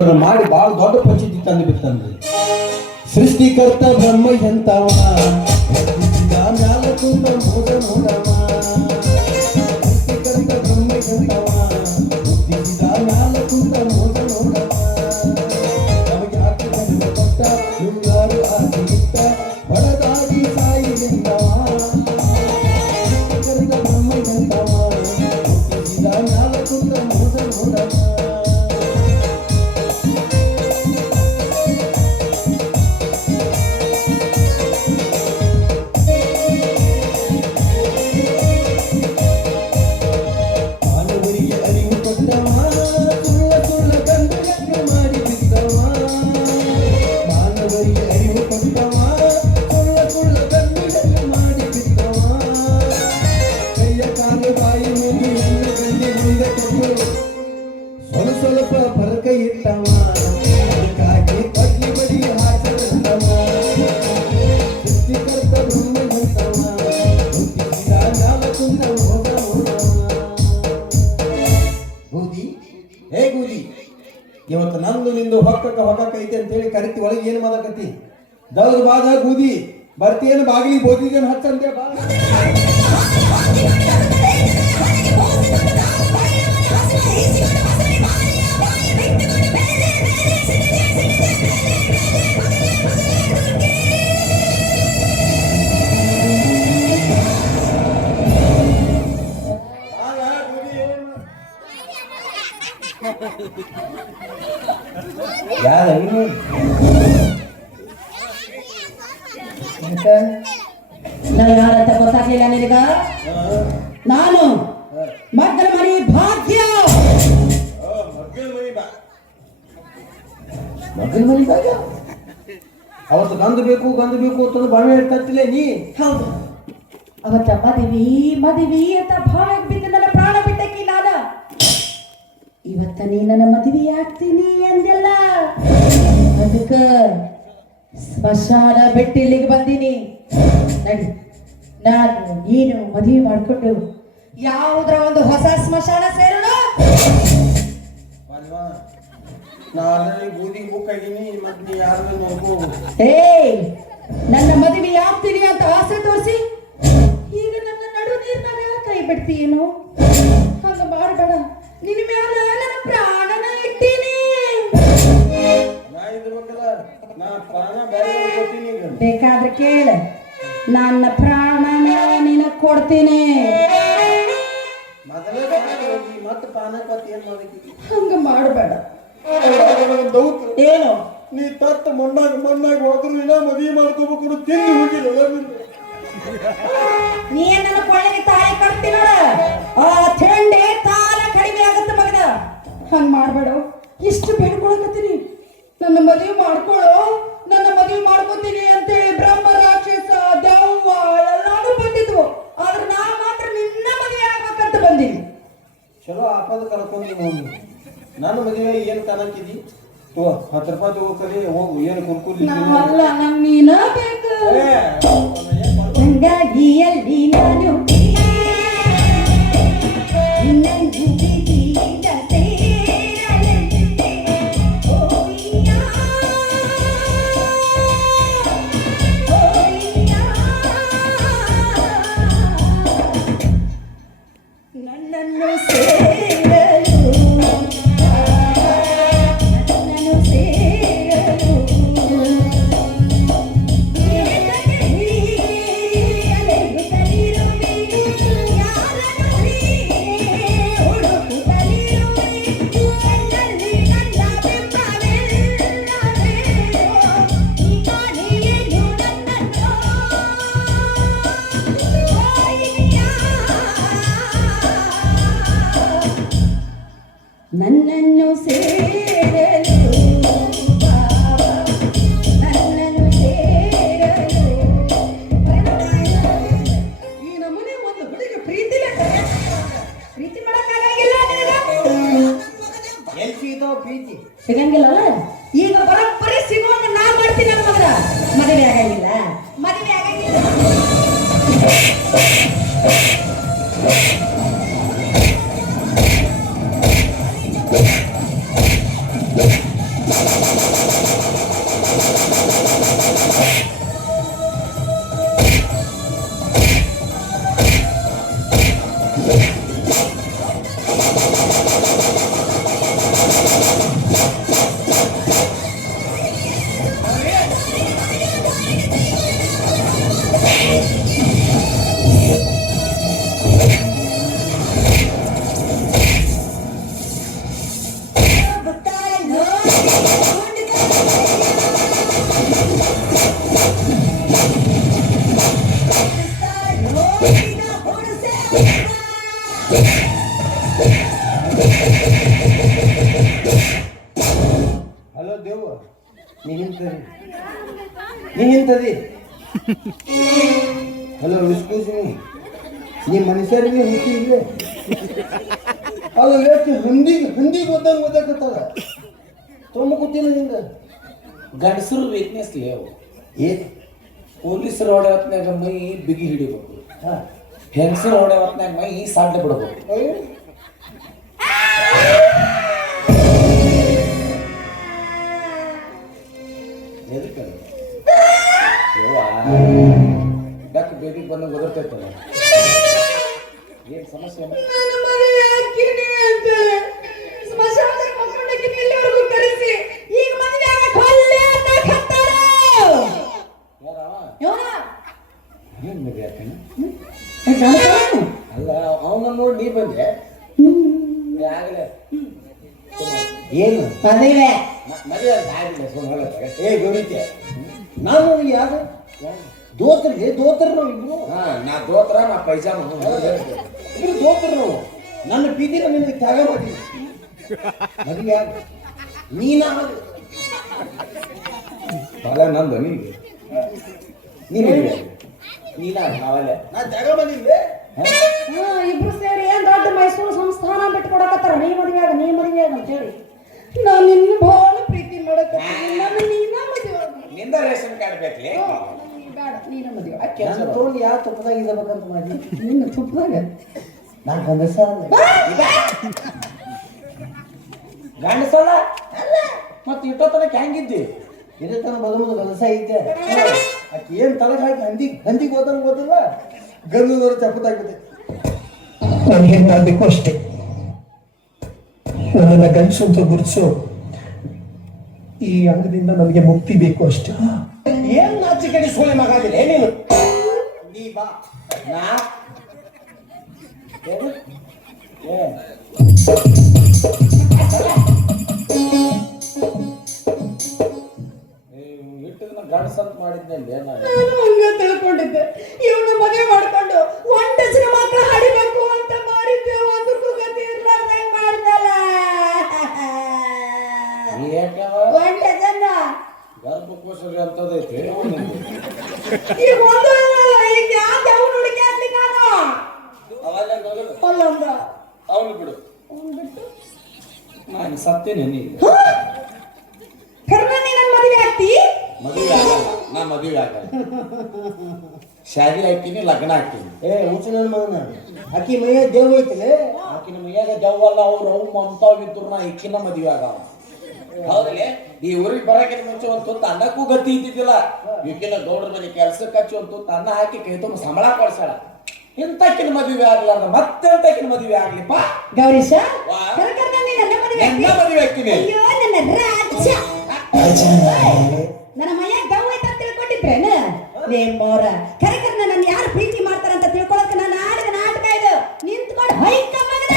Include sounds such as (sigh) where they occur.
ಮಾಡಿ ಬಹಳ ದೊಡ್ಡ ಪ್ರಸಿದ್ಧಿ ತಂದು ಬಿತ್ತಂದ್ರಿ ಸೃಷ್ಟಿಕರ್ತ ಬ್ರಹ್ಮ ಎಂತವ ನಾಲ್ಕು ಮೋದ ನೋಡವ? ಇವತ್ತು ನಂದು ನಿಂದು ಹೊಕ್ಕಕ್ಕೆ ಹೊಕ್ಕ ಐತೆ ಅಂತೇಳಿ ಕರಿತಿ ಒಳಗೆ ಏನು ಮಾಡಕತ್ತಿ ದೌರ್ ಬಾದ ಬೂದಿ ಬರ್ತೀಯೇನು ಬಾಗಿಲಿ ಬೋದಿಗೇನು ಹಚ್ಚಂತೆ ಬಾ ಯಾರ? ನಾನು ಯಾರಂತ ಗೊತ್ತಾಗ್ಲಿಲ್ಲ ನಿನಗ? ನಾನು ಮಕ್ಕಳ ಮನೆ ಭಾಗ್ಯ! ಮಗನ ಭಾಗ್ಯ? ಅವತ್ತು ಗಂದು ಬೇಕು ಗಂದು ಬೇಕು ಅಂತ ಬಾವಿ ತತ್ತಿಲ್ಲ ನೀ. ಹೌದು. ಅವತ್ತ ಮದುವೆ ಮದುವೆ ಅಂತ ಭಾಳ ಬಿದ್ದು ನನ್ನ ಪ್ರಾಣ ಬಿಟ್ಟಕ್ಕಿ ನಾನ ಇವತ್ತ ನೀ ನನ್ನ ಮದುವೆ ಆಗ್ತೀನಿ ಎಂದೆಲ್ಲ ಅದಕ್ಕ ಸ್ಮಶಾನ ಬಿಟ್ಟು ಇಲ್ಲಿಗೆ ಬಂದೀನಿ. ನಡಿ ನಾನು ನೀನು ಮದುವೆ ಮಾಡಿಕೊಂಡು ಯಾವುದ್ರ ಒಂದು ಹೊಸ ಸ್ಮಶಾನ ಸೇರೋಣ? ಏಯ್ ನನ್ನ ಮದುವೆ ಆಗ್ತೀನಿ ಅಂತ ಆಸೆ ತೋರಿಸಿ? ಈಗ ನನ್ನ ನಡು ನೀರ್ನಾಗ ಕೈ ಬಿಡ್ತೀಯೇನು? ಬೇಕಾದ್ರೆ ಕೇಳ. ನನ್ನ ಪ್ರಾಣನ ನಿನ ಕೊಡ್ತೀನಿ. ಹೋಗಿ ಮಾಡಬೇಡ. ದೌತ್ ಏನು? ನೀ ತತ್ತ ಮಣ್ಣಾಗ ಮಣ್ಣಾಗ ಹೋದ್ರು ಇನ್ನ ಮದುವೆ ಮಾಡ್ಕೋಬೇಕು ತಿಂದು ಹೋಗಿಲ್ಲ ನೀ ನನ್ನ ಕೊಳ್ಳಿಗೆ ತಾಯಿ ಕಟ್ತೀನಿ ಆ ಥಂಡೆ ಕಾಲ ಕಡಿಮೆ ಆಗುತ್ತೆ ಮಗನ. ಹಂಗ ಮಾಡಬೇಡ. ಇಷ್ಟು ಬೇಡ್ಕೊಳಕತ್ತೀನಿ. ನನ್ನ ಮದುವೆ ಮಾಡ್ಕೊಳ್ಳೋ ನನ್ನ ಮದುವೆ ಮಾಡ್ಕೋತೀನಿ ಅಂತೇಳಿ ಬ್ರಹ್ಮ ರಾಕ್ಷಸ ದೆವ್ವ ಎಲ್ಲಾನು ಬಂದಿದ್ವು. ಆದ್ರೆ ನಾ ಮಾತ್ರ ನಿನ್ನ ಮದುವೆ ಆಗ್ಬೇಕಂತ ಬಂದೀನಿ. ಚಲೋ ಆಪದ ಕರ್ಕೊಂಡು ನನ್ನ ಮದುವೆ ಏನು ತನಕಿದಿ ಓ ಹತ್ತು ರೂಪಾಯಿ ತಗೋ ಕಲಿ ಹೋಗು ಏನು ಕುರ್ಕುಲಿ ನಾವಲ್ಲ ನೀನ ಬೇಕು. ಹಂಗಾಗಿ ಅಲ್ಲಿ ನಾನು ಪ್ರೀತಿ ಸಿಗಂಗಿಲ್ಲ ನೀ ನಿಂತದಿ. ನೀ ನಿಂತದಿ? ಹಲೋ ಎಕ್ಸ್ಕ್ಯೂಸ್ ಮೀ ನೀ ಮನುಷ್ಯರಿಗೆ ಹುಟ್ಟಿ ಇಲ್ಲೇ ಅಲ್ಲ ಎಷ್ಟು ಹಿಂದಿ ಹಂದಿಗೆ ಓದಂಗೆ ಓದಕತ್ತಾಳ ತುಂಬ ಗೊತ್ತಿಲ್ಲ ಹಿಂಗ ಗಂಡಸರು ವೀಕ್ನೆಸ್ ಲೇವು ಏನು ಪೊಲೀಸರು ಹೊಡೆ ಹೊತ್ನಾಗ ಮೈ ಬಿಗಿ ಹಿಡಿಬೇಕು. ಹಾಂ. ಹೆಂಗಸರು ಹೊಡೆ ಹೊತ್ನಾಗ ಮೈ ಸಡ್ಡ ಬಿಡ್ಬೇಕು. ಇವನ ಗೊತ್ತಿರ್ತೈತೆ ಏನು ಸಮಸ್ಯೆ ಏನು ಗಂಡಸನು? ಅಲ್ಲ ಅವನ ನೋಡಿ ನೀ ಬಂದೆ. ಆಗಲೇ. ಏನು? ಮದುವೆ ಮದುವೆ ಹೇಗೆ ಆಗಿಲ್ಲ ಸುಮ್ಮನೆ ಏ ಗೌರಿಕೆ. ನಾನು ಯಾರು? ದೋತ್ರಿ ದೋತ್ರ ನಾವು ಇಬ್ರು ಹಾ ನಾ ದೋತ್ರ ನಾ ಪೈಜಾಮ. ಇಬ್ರು ದೋತ್ರ ನಾವು ನನ್ನ ಬೀದಿನ ನಿನಗೆ ತ್ಯಾಗ ಮಾಡಿ. ಮದುವೆ ಯಾರು ನೀನ ಬಾಲ ನಂದು ನೀನು ನೀನು ನೀನ ನಾವಲ್ಲೇ ನಾ ತ್ಯಾಗ ಮಾಡಿದ್ದೆ ಹಾ, ಇಬ್ರು ಸೇರಿ ಏನ್ ದೊಡ್ಡ ಮೈಸೂರು ಸಂಸ್ಥಾನ ಬಿಟ್ಟು ಕೊಡಕತ್ತಾರ ನೀ ಮದುವೆ ಆಗ ನೀ ಮದುವೆ ಆಗ ಅಂತ ಹೇಳಿ. ನಾನು ನಿನ್ನ ಬಹಳ ಪ್ರೀತಿ ಮಾಡಕತ್ತೀನಿ. ನಾನು ನೀನ ಮದುವೆ ನಿಂದ ರೇಷನ್ ಕಾರ್ಡ್ ಬೇಕ್ಲಿ? ನೀನ ಮದುವೆ. ತೋಲ್ ಯಾವ ತಪ್ಪದಾಗ ಇರ್ಬೇಕಂತ ಮಾಡಿ (laughs) ನಿನ್ನ ತುಪ್ಪದಾಗ? ನಾನು ಗಂಡಸ ಗಂಡಸಳ ಮತ್ತೆ ಇಟ್ಟೋತನಕ ಹೆಂಗಿದ್ದಿ ಇದೇ ತನ ಗಂಡಸ ಐತೆ ಆಕೆ ಏನ್ ತಲೆಗೆ ಹಾಕಿ ಹಂದಿ ಹಂದಿಗೆ ಹೋದಂಗ ಗೊತ್ತಿಲ್ಲ ಗಂಧದವ್ರು ನನಗೇನು ಮಾಡಬೇಕು ಅಷ್ಟೇ. ನನ್ನ ಗಂಡಸು ಅಂತ ಈ ಅಂಗದಿಂದ ನನಗೆ ಮುಕ್ತಿ ಬೇಕು ಅಷ್ಟೇ. ಮಗಾದಿಲ್ಲ ನೀನು ನೀ ಬಾ. ನಾ? ಏನು? ಏನ್? ಏ, ಇಟ್ಟದನ್ನ ಗಂಡಸ ಅಂತ ಮಾಡಿದ್ನೆ ನಾನು ನಾನು ಹಂಗ ತಿಳ್ಕೊಂಡಿದ್ದೆ ಇವನು ಮದುವೆ ಮಾಡ್ಕೊಂಡು ಒಂದ್ ಡಜನ್ ಮಕ್ಕಳು ಹಡಿಬೇಕು ಅಂತ ಮಾಡಿದ್ದೆ ಒಂದಕ್ಕೂ ಗತಿ ಇರ್ಲಾರ್ದಂಗ್ ಮಾಡ್ದಲ್ಲ ಏಕವ ಒಂದ್ ಡಜನ್ ಗರ್ಭಕೋಶರಿ ಅಂತದೈತಿ ಈಗ ಒಂದು ಅಲ್ಲ, ಈಗ ಯಾವ ಯಾವ ಹುಡುಗಿ ಆಗ್ಲಿ ನಾನು ಅವಾಗ ಅಲ್ಲೊಂದ ಅವನು ಬಿಡು. ಅವನು ಬಿಟ್ಟು? ನಾನು ಸತ್ತೇನೆ ನೀನು. ಕರ್ಣ ನೀನ್ ಮದುವೆ ಆಗ್ತಿ ಮದುವೆ ಆಗಲ್ಲ. ನಾ ಮದುವೆ ಆಗಲ್ಲ. ಶಾದಿ ಹಾಕ್ತೀನಿ ಲಗ್ನ ಹಾಕ್ತೀನಿ ಏ ಹುಚ್ಚು ನನ್ನ ಮಗನ. ಆಕಿ ಮೈಯ ದೇವ್ ಐತಲೇ ಆಕಿನ ಮೈಯಾಗ ದೆವ್ವಲ್ಲ ಅವ್ರು ಅವು ಮಮತಾವಿದ್ರು ನಾ ಇಕ್ಕಿನ ಮದುವೆ ಆಗವ ಹೌದಲ್ಲೇ ಈ ಊರಿಗೆ ಬರಕಿನ ಮುಂಚೆ ಒಂದು ತುತ್ತ ಅನ್ನಕ್ಕೂ ಗತಿ ಇದ್ದಿದ್ದಿಲ್ಲ. ಈಕಿನ ಗೌಡ್ರ ಮನೆ ಕೆಲ್ಸಕ್ಕೆ ಹಚ್ಚಿ ಒಂದು ತುತ್ತ ಅನ್ನ ಹಾಕಿ ಕೈ ತುಂಬ ಸಂಬಳ ಕೊಡ್ಸಾಳ ಇಂತಕ್ಕಿನ ಮದುವೆ ಆಗ್ಲಾರ್ದ ಮತ್ತೆಂತಕ್ಕಿನ ಮದುವೆ ಆಗ್ಲಿಪ್ಪ ಗೌರೀಶ ವಾ. ನನ್ನ ಮದುವೆ ನನ್ನ? ಮದುವೆ ಆಗ್ತೀನಿ ಅಯ್ಯೋ ನನ್ನ ರಾಜ ನನ್ನ ಮೈಯಾಗ ದವ್ ಐತ ಅಂತ ತಿಳ್ಕೊಂಡಿದ್ರೇನ? ನೇಮೋರ ಕರೆಕರ್ ನನ್ನ ಯಾರು ಪ್ರೀತಿ ಮಾಡ್ತಾರ ಅಂತ ತಿಳ್ಕೊಳಕ್ ನಾನು ಆಡಿದ ನಾಟಕ ಇದು. ನಿಂತ್ಕೊಂಡು ಹೈಕ ಮಗನ